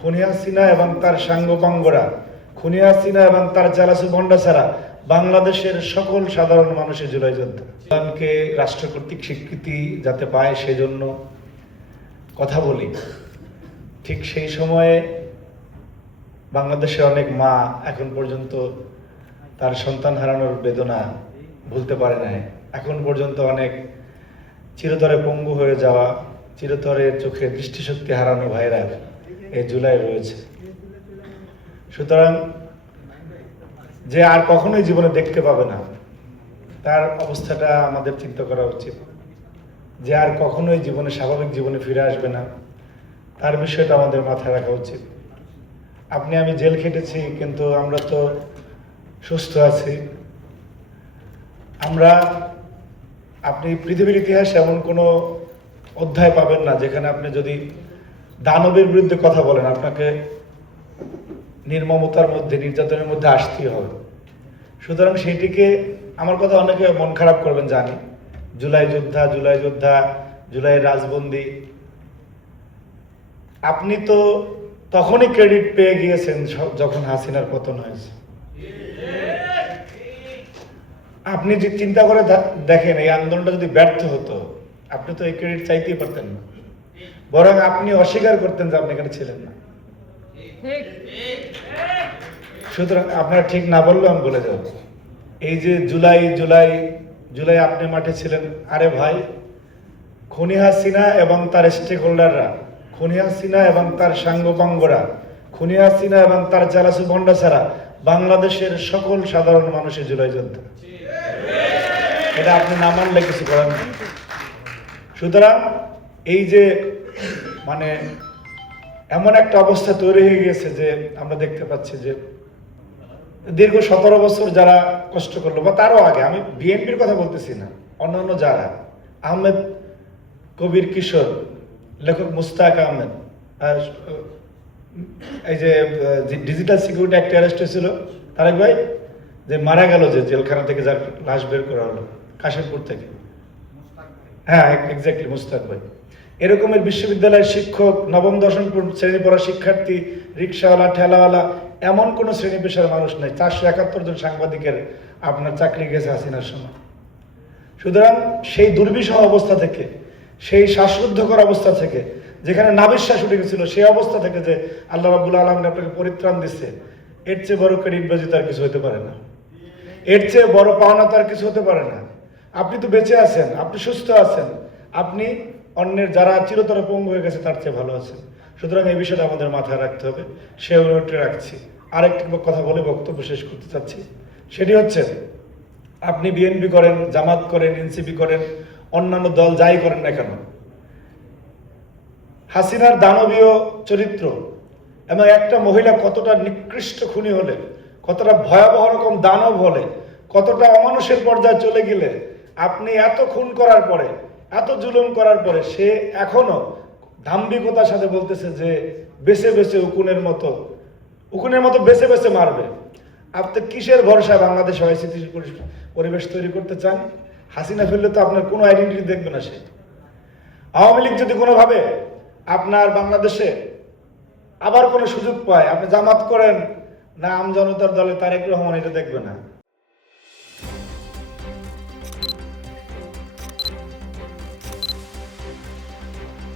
খুনি হাসিনা এবং তার সাঙ্গপাঙ্গরা, খুনি হাসিনা এবং তার চালাসু ভণ্ডা ছাড়া বাংলাদেশের সকল সাধারণ মানুষের জুলাই যোদ্ধা। ইসলামকে রাষ্ট্র কর্তৃক স্বীকৃতি যাতে পায় সেজন্য কথা বলি। ঠিক সেই সময়ে বাংলাদেশের অনেক মা এখন পর্যন্ত তার সন্তান হারানোর বেদনা ভুলতে পারে নাই। এখন পর্যন্ত অনেক চিরতরে পঙ্গু হয়ে যাওয়া, চিরতরে চোখে দৃষ্টিশক্তি হারানো ভাইরা এই জুলাই রয়েছে। সুতরাং যে আর কখনোই জীবনে দেখতে পাবে না, তার অবস্থাটা আমাদের চিন্তা করা উচিত। যে আর কখনোই জীবনে স্বাভাবিক জীবনে ফিরে আসবে না, তার বিষয়টা আমাদের মাথায় রাখা উচিত। আপনি আমি জেল খেটেছি, কিন্তু আমরা তো সুস্থ আছি। আপনি পৃথিবীর ইতিহাসে এমন কোনো অধ্যায় পাবেন না যেখানে আপনি যদি দানবের বিরুদ্ধে কথা বলেন আপনাকে নির্মমতার মধ্যে, নির্যাতনের মধ্যে আসতেই হবে। সুতরাং সেইটিকে, আমার কথা অনেকে মন খারাপ করবেন জানি, জুলাই যোদ্ধা, জুলাই যোদ্ধা, জুলাই রাজবন্দী। আপনি তো তখনই ক্রেডিট পেয়ে গিয়েছেন যখন হাসিনার পতন হয়েছে। আপনি যে চিন্তা করে দেখেন, এই আন্দোলনটা যদি ব্যর্থ হতো, আপনি তো এই ক্রেডিট চাইতেই পারতেন না, বরং আপনি অস্বীকার করতেন যে আপনি এখানে ছিলেন না। সুতরাং আপনারা ঠিক না বললেও আমি বলে যাব, এই যে জুলাই জুলাই জুলাই আপনি মাঠে ছিলেন। আরে ভাই, খুনি হাসিনা এবং তার স্টেক হোল্ডাররা, খুনি হাসিনা এবং তার সাঙ্গপাঙ্গরা, খুনি হাসিনা এবং তার চালাসু ভণ্ডা ছাড়া বাংলাদেশের সকল সাধারণ মানুষের জুলাই যোদ্ধা। এটা আপনি না মানলে কিছু করেন না। সুতরাং এই যে এমন একটা অবস্থা তৈরি হয়ে গেছে যে আমরা দেখতে পাচ্ছি যে দীর্ঘ 17 বছর যারা কষ্ট করলো, বা তারও আগে, আমি বিএনপির কথা বলতেছি না, অন্যান্য যারা, আহমেদ কবির কিশোর, লেখক মুস্তাক আহমেদ, এই যে ডিজিটাল সিকিউরিটি অ্যাক্টে অ্যারেস্ট হয়েছিল তারেক ভাই, যে মারা গেল, যে জেলখানা থেকে যার লাশ বের করা হলো কাশিমপুর থেকে, হ্যাঁ এক্স্যাক্টলি মুস্তাক ভাই। এরকমের বিশ্ববিদ্যালয়ের শিক্ষক, নবম দশম শ্রেণী পড়া শিক্ষার্থী, রিক্সাওয়ালা, ঠেলাওয়ালা, এমন কোনো শ্রেণী পেশার মানুষ নেই। 471 জন সাংবাদিকের আপনার চাকরি গেছে হাসিনার সময়। সুতরাং সেই দুর্বিষহ অবস্থা থেকে, সেই শ্বাসরুদ্ধকর অবস্থা থেকে, যেখানে নাবিশ্বাস উঠে গেছিল, সেই অবস্থা থেকে যে আল্লাহ রাব্বুল আলামিন আপনাকে পরিত্রাণ দিচ্ছে, এর চেয়ে বড় ক্রেডিটবাজি তার কিছু হতে পারে না, এর চেয়ে বড় পাওনা তার কিছু হতে পারে না। আপনি তো বেঁচে আছেন, আপনি সুস্থ আছেন, আপনি অন্যের যারা চিরতরে পঙ্গু হয়ে গেছে তার চেয়ে ভালো আছেন। সুতরাং এই বিষয়টা আমাদের মাথায় রাখতে হবে, সে অনুরোধটি রাখছি। আরেকটি কথা বলে বক্তব্য শেষ করতে চাচ্ছি, সেটি হচ্ছে, আপনি বিএনপি করেন, জামাত করেন, এনসিপি করেন, অন্যান্য দল যাই করেন না কেন, হাসিনার দানবীয় চরিত্র এবং একটা মহিলা কতটা নিকৃষ্ট খুনি হলে, কতটা ভয়াবহ রকম দানব হলে, কতটা অমানুষের পর্যায়ে চলে গেলে, আপনি এত খুন করার পরে, এত জুলুম করার পরে সে এখনো দাম্ভিকতার সাথে বলতেছে যে বেছে বেছে উকুনের মতো বেছে বেছে মারবে। আপনি কিসের ভরসায় বাংলাদেশে অস্থিতিশীল পরিবেশ তৈরি করতে চান? হাসিনা ফিরলে তো আপনার কোনো আইডেন্টিটি দেখবে না সে। আওয়ামী লীগ যদি কোনোভাবে আপনার বাংলাদেশে আবার কোনো সুযোগ পায়, আপনি জামাত করেন না আমজনতার দলে তারেক রহমান, এটা দেখবে না।